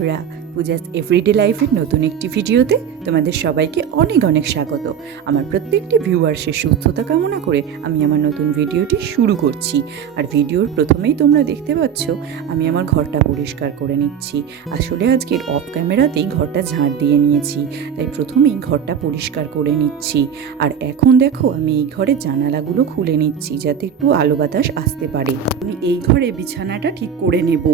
বন্ধুরা, পূজাস এভরিডে লাইফের নতুন একটি ভিডিওতে তোমাদের সবাইকে অনেক অনেক স্বাগত। আমার প্রত্যেকটি ভিউয়ার্সের সুস্থতা কামনা করে আমি আমার নতুন ভিডিওটি শুরু করছি। আর ভিডিওর প্রথমেই তোমরা দেখতে পাচ্ছ আমি আমার ঘরটা পরিষ্কার করে নিচ্ছি। আসলে আজকের অফ ক্যামেরাতেই ঘরটা ঝাড় দিয়ে নিয়েছি, তাই প্রথমেই ঘরটা পরিষ্কার করে নিচ্ছি। আর এখন দেখো আমি এই ঘরের জানালাগুলো খুলে নিচ্ছি যাতে একটু আলো বাতাস আসতে পারে। আমি এই ঘরে বিছানাটা ঠিক করে নেব।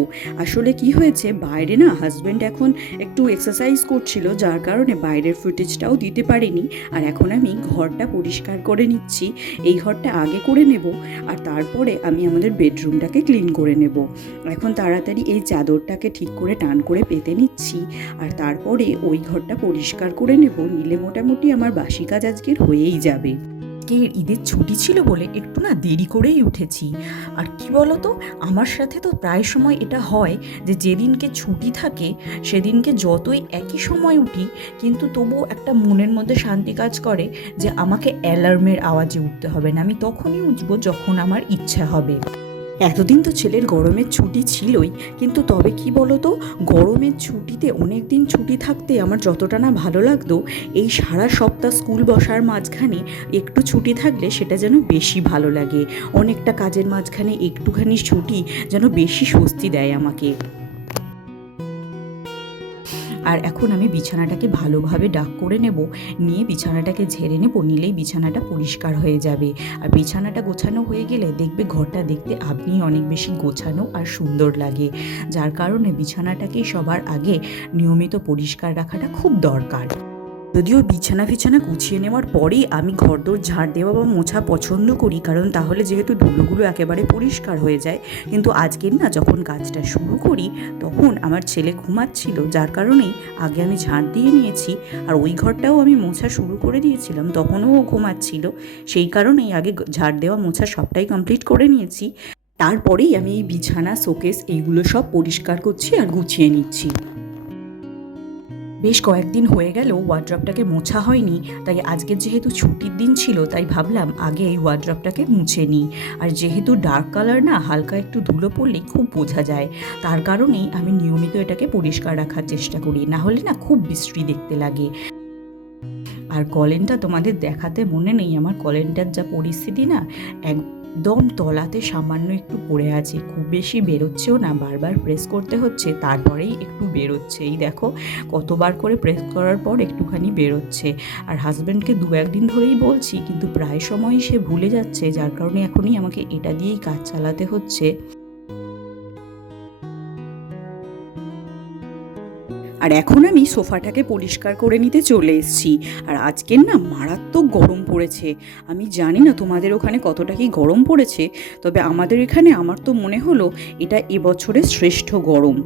আসলে কি হয়েছে, বাইরে না হাজব্যান্ড এখন একটু এক্সারসাইজ করছিল, যার কারণে বাইরের ফুটেজটাও দিতে পারিনি। আর এখন আমি ঘরটা পরিষ্কার করে নিচ্ছি। এই ঘরটা আগে করে নেব আর তারপরে আমি আমাদের বেডরুমটাকে ক্লিন করে নেব। এখন তাড়াতাড়ি এই চাদরটাকে ঠিক করে টান করে পেতে নিচ্ছি আর তারপরে ওই ঘরটা পরিষ্কার করে নেব। নিলে মোটামুটি আমার বাসি কাজ আজকের হয়েই যাবে। ঈদের ছুটি ছিল বলে একটু না দেরি করেই উঠেছি। আর কি বলতো, আমার সাথে তো প্রায় সময় এটা হয় যে যেদিনকে ছুটি থাকে সেদিনকে যতই একই সময় উঠি, কিন্তু তবুও একটা মনের মধ্যে শান্তি কাজ করে যে আমাকে অ্যালার্মের আওয়াজে উঠতে হবে না, আমি তখনই উঠবো যখন আমার ইচ্ছা হবে। এতদিন তো ছেলের গরমের ছুটি ছিলই, কিন্তু তবে কি বলতো, গরমের ছুটিতে অনেক দিন ছুটি থাকতে আমার যতটা না ভালো লাগতো, এই সারা সপ্তাহ স্কুল বসার মাঝখানে একটু ছুটি থাকলে সেটা যেন বেশি ভালো লাগে। অনেকটা কাজের মাঝখানে একটুখানি ছুটি যেন বেশি স্বস্তি দেয় আমাকে। আর এখন আমি বিছানাটাকে ভালোভাবে ডাক করে নেব, নিয়ে বিছানাটাকে ঝেড়ে নেব, নিলেই বিছানাটা পরিষ্কার হয়ে যাবে। আর বিছানাটা গোছানো হয়ে গেলে দেখবে ঘরটা দেখতে আপনি অনেক বেশি গোছানো আর সুন্দর লাগে, যার কারণে বিছানাটাকেই সবার আগে নিয়মিত পরিষ্কার রাখাটা খুব দরকার। যদিও বিছানা গুছিয়ে নেওয়ার পরেই আমি ঘরদোর ঝাড় দেওয়া বা মোছা পছন্দ করি, কারণ তাহলে যেহেতু ধুলোগুলো একেবারে পরিষ্কার হয়ে যায়। কিন্তু আজকের না যখন কাজটা শুরু করি তখন আমার ছেলে ঘুমাচ্ছিল, যার কারণেই আগে আমি ঝাড় দিয়ে নিয়েছি। আর ওই ঘরটাও আমি মোছা শুরু করে দিয়েছিলাম, তখনও ও ঘুমাচ্ছিল, সেই কারণেই আগে ঝাড় দেওয়া মোছা সবটাই কমপ্লিট করে নিয়েছি। তারপরেই আমি এই বিছানা, শোকেস এইগুলো সব পরিষ্কার করছি আর গুছিয়ে নিচ্ছি। বেশ কয়েকদিন হয়ে গেল ওয়ার্ড্রপটাকে মোছা হয়নি, তাই আজকের যেহেতু ছুটির দিন ছিল তাই ভাবলাম আগে এই ওয়ার্ড্রপটাকে মুছে নিই। আর যেহেতু ডার্ক কালার না, হালকা একটু ধুলো পড়লেই খুব বোঝা যায়, তার কারণেই আমি নিয়মিত এটাকে পরিষ্কার রাখার চেষ্টা করি, না হলে না খুব বিশ্রী দেখতে লাগে। আর কলেনটা তোমাদের দেখাতে মনে নেই, আমার কলেনটার যা পরিস্থিতি না, একদম তলাতে সামান্য একটু পড়ে আছে, খুব বেশি বেরোচ্ছেও না, বারবার প্রেস করতে হচ্ছে তারপরেই একটু বেরোচ্ছে। এই দেখো কতবার করে প্রেস করার পর একটুখানি বেরোচ্ছে। আর হাজব্যান্ডকে দু একদিন ধরেই বলছি, কিন্তু প্রায় সময়ই সে ভুলে যাচ্ছে, যার কারণে এখনই আমাকে এটা দিয়েই কাজ চালাতে হচ্ছে। আর এখন আমি সোফাটাকে পরিষ্কার করে নিতে চলে এসেছি। আর আজকের না মারাত্মক গরম পড়েছে। আমি জানি না তোমাদের ওখানে কতটা কি গরম পড়েছে, তবে আমাদের এখানে আমার তো মনে হলো এটা এবছরের শ্রেষ্ঠ গরম।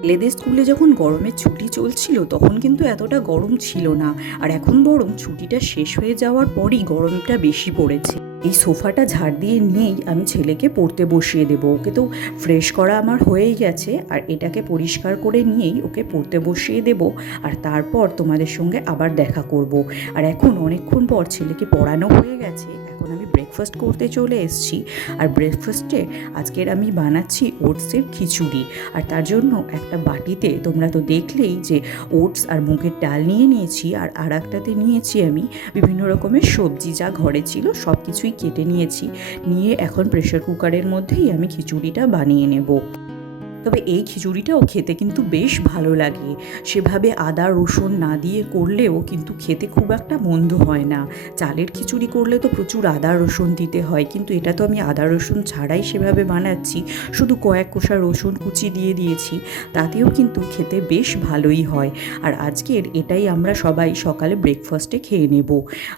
ছেলেদের স্কুলে যখন গরমের ছুটি চলছিল তখন কিন্তু এতটা গরম ছিল না, আর এখন বরং ছুটিটা শেষ হয়ে যাওয়ার পরই গরমটা বেশি পড়েছে। এই সোফাটা ঝাড় দিয়ে নিয়েই আমি ছেলেকে পড়তে বসিয়ে দেবো। ওকে তো ফ্রেশ করা আমার হয়েই গেছে, আর এটাকে পরিষ্কার করে নিয়েই ওকে পড়তে বসিয়ে দেবো। আর তারপর তোমাদের সঙ্গে আবার দেখা করব। আর এখন অনেকক্ষণ পর ছেলেকে পড়ানো হয়ে গেছে, এখন আমি ব্রেকফাস্ট করতে চলে এসেছি। আর ব্রেকফাস্টে আজকের আমি বানাচ্ছি ওটসের খিচুড়ি। আর তার জন্য একটা বাটিতে তোমরা তো দেখলেই যে ওটস আর মুগের ডাল নিয়ে নিয়েছি, আর একটাতে নিয়েছি আমি বিভিন্ন রকমের সবজি যা ঘরে ছিল সব কিছুই কেটে নিয়েছি। নিয়ে এখন প্রেসার কুকারের মধ্যেই আমি খিচুড়িটা বানিয়ে নেব। তবে এই খিচুড়িটাও খেতে কিন্তু বেশ ভালো লাগে, সেভাবে আদা রসুন না দিয়ে করলেও কিন্তু খেতে খুব একটা মন্দ হয় না। চালের খিচুড়ি করলে তো প্রচুর আদা রসুন দিতে হয়, কিন্তু এটা তো আমি আদা রসুন ছাড়াই সেভাবে বানাচ্ছি, শুধু কয়েক কোষা রসুন কুচি দিয়ে দিয়েছি, তাতেও কিন্তু খেতে বেশ ভালোই হয়। আর আজকের এটাই আমরা সবাই সকালে ব্রেকফাস্টে খেয়ে নেব।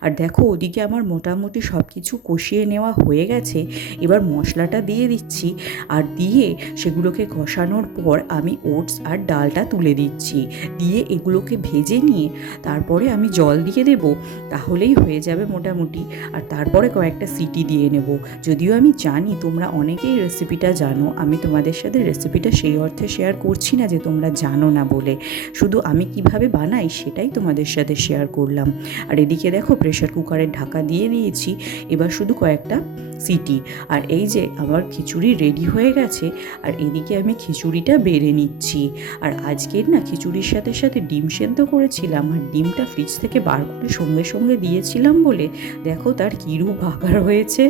আর দেখো ওদিকে আমার মোটামুটি সব কিছু কষিয়ে নেওয়া হয়ে গেছে, এবার মশলাটা দিয়ে দিচ্ছি। আর দিয়ে সেগুলোকে কষানোর পর আমি ওটস আর ডালটা তুলে দিচ্ছি, দিয়ে এগুলোকে ভেজে নিয়ে তারপরে আমি জল দিয়ে দেব, তাহলেই হয়ে যাবে মোটামুটি। আর তারপরে কয়েকটা সিটি দিয়ে নেব। যদিও আমি জানি তোমরা অনেকেই রেসিপিটা জানো, আমি তোমাদের সাথে রেসিপিটা সেই অর্থে শেয়ার করছি না যে তোমরা জানো না বলে, শুধু আমি কিভাবে বানাই সেটাই তোমাদের সাথে শেয়ার করলাম। আর এদিকে দেখো প্রেসার কুকারের ঢাকা দিয়ে দিয়েছি, এবার শুধু কয়েকটা সিটি। আর এই যে আমার খিচুড়ি রেডি হয়ে গেছে, আর এদিকে আমি খিচুড়িটা বেড়ে নিচ্ছি। আর আজকের না খিচুড়ির সাথে সাথে ডিম সেদ্ধ করেছিলাম, আর ডিমটা ফ্রিজ থেকে বার করে সঙ্গে সঙ্গে দিয়েছিলাম বলে দেখো তার কী রূপ আকার হয়েছে।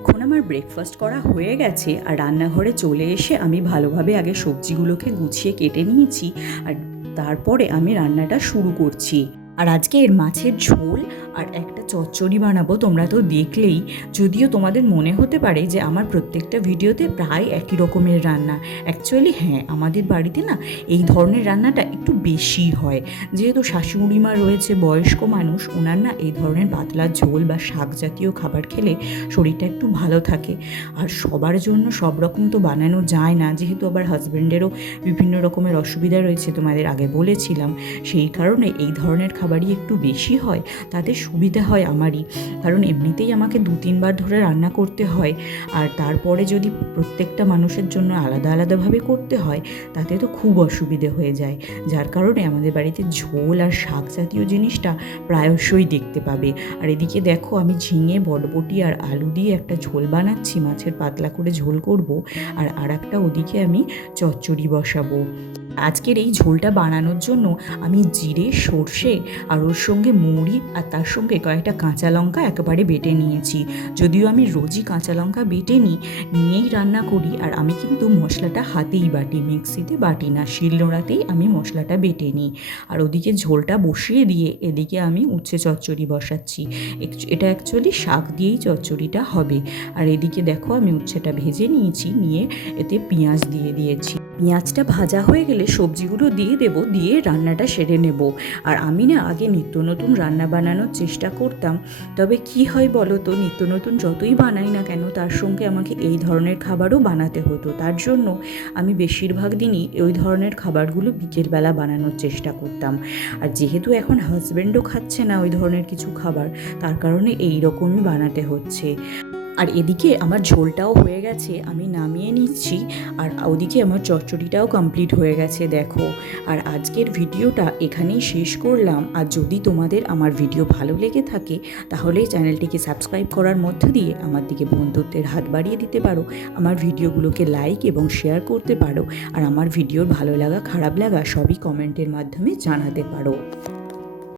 এখন আমার ব্রেকফাস্ট করা হয়ে গেছে, আর রান্নাঘরে চলে এসে আমি ভালোভাবে আগে সবজিগুলোকে গুছিয়ে কেটে নিয়েছি, আর তারপরে আমি রান্নাটা শুরু করছি। আর আজকে এর মাছের ঝোল আর একটা চচ্চড়ি বানাবো, তোমরা তো দেখলেই। যদিও তোমাদের মনে হতে পারে যে আমার প্রত্যেকটা ভিডিওতে প্রায় একই রকমের রান্না, অ্যাকচুয়ালি হ্যাঁ, আমাদের বাড়িতে না এই ধরনের রান্নাটা একটু বেশি হয়। যেহেতু শাশুড়ি মা রয়েছে, বয়স্ক মানুষ, ওনার না এই ধরনের পাতলা ঝোল বা শাক জাতীয় খাবার খেলে শরীরটা একটু ভালো থাকে। আর সবার জন্য সব রকম তো বানানো যায় না, যেহেতু আবার হাজব্যান্ডেরও বিভিন্ন রকমের অসুবিধা রয়েছে, তোমাদের আগে বলেছিলাম। সেই কারণে এই ধরনের খাবারই একটু বেশি হয়, তাতে সুবিধা হয় আমারই। কারণ এমনিতেই আমাকে 2-3 বার ধরে রান্না করতে হয়, আর তারপরে যদি প্রত্যেকটা মানুষের জন্য আলাদা আলাদাভাবে করতে হয় তাতে তো খুব অসুবিধে হয়ে যায়। যার কারণে আমাদের বাড়িতে ঝোল আর শাক জাতীয় জিনিসটা প্রায়শই দেখতে পাবে। আর এদিকে দেখো আমি ঝিঙে, বরবটি আর আলু দিয়ে একটা ঝোল বানাচ্ছি, মাছের পাতলা করে ঝোল করব। আর একটা ওদিকে আমি চচ্চড়ি বসাবো। আজকের এই ঝোলটা বানানোর জন্য আমি জিরে, সর্ষে আর ওর সঙ্গে মৌরি আর তার সঙ্গে কয়েকটা কাঁচা লঙ্কা একেবারে বেটে নিয়েছি। যদিও আমি রোজই কাঁচা লঙ্কা বেটে নিয়েই রান্না করি, আর আমি কিন্তু মশলাটা হাতেই বাটি, মিক্সিতে বাটি না, শিলনোড়াতেই আমি মশলাটা বেটে নিই। আর ওদিকে ঝোলটা বসিয়ে দিয়ে এদিকে আমি উচ্ছে চচ্চড়ি বসাচ্ছি। এটা অ্যাকচুয়ালি শাক দিয়েই চচ্চড়িটা হবে। আর এদিকে দেখো আমি উচ্ছেটা ভেজে নিয়েছি, নিয়ে এতে পেঁয়াজ দিয়ে দিয়েছি। পেঁয়াজটা ভাজা হয়ে গেলে সবজিগুলো দিয়ে দেবো, দিয়ে রান্নাটা সেরে নেব। আর আমি না আগে নিত্য নতুন রান্না বানানোর চেষ্টা করতাম, তবে কি হয় বলো তো, নিত্য নতুন যতই বানাই না কেন তার সঙ্গে আমাকে এই ধরনের খাবারও বানাতে হতো। তার জন্য আমি বেশিরভাগ দিনই ওই ধরনের খাবারগুলো বিকেলবেলা বানানোর চেষ্টা করতাম। আর যেহেতু এখন হাজব্যান্ডও খাচ্ছে না ওই ধরনের কিছু খাবার, তার কারণে এই রকমই বানাতে হচ্ছে। আর এদিকে আমার ঝোলটাও হয়ে গেছে, আমি নামিয়ে নিচ্ছি। আর ওদিকে আমার চচ্চড়িটাও কমপ্লিট হয়ে গেছে দেখো। আর আজকের ভিডিওটা এখানেই শেষ করলাম। আর যদি তোমাদের আমার ভিডিও ভালো লেগে থাকে তাহলে চ্যানেলটিকে সাবস্ক্রাইব করার মধ্য দিয়ে আমার দিকে বন্ধুত্বের হাত বাড়িয়ে দিতে পারো, আমার ভিডিওগুলোকে লাইক এবং শেয়ার করতে পারো, আর আমার ভিডিওর ভালো লাগা খারাপ লাগা সবই কমেন্টের মাধ্যমে জানাতে পারো।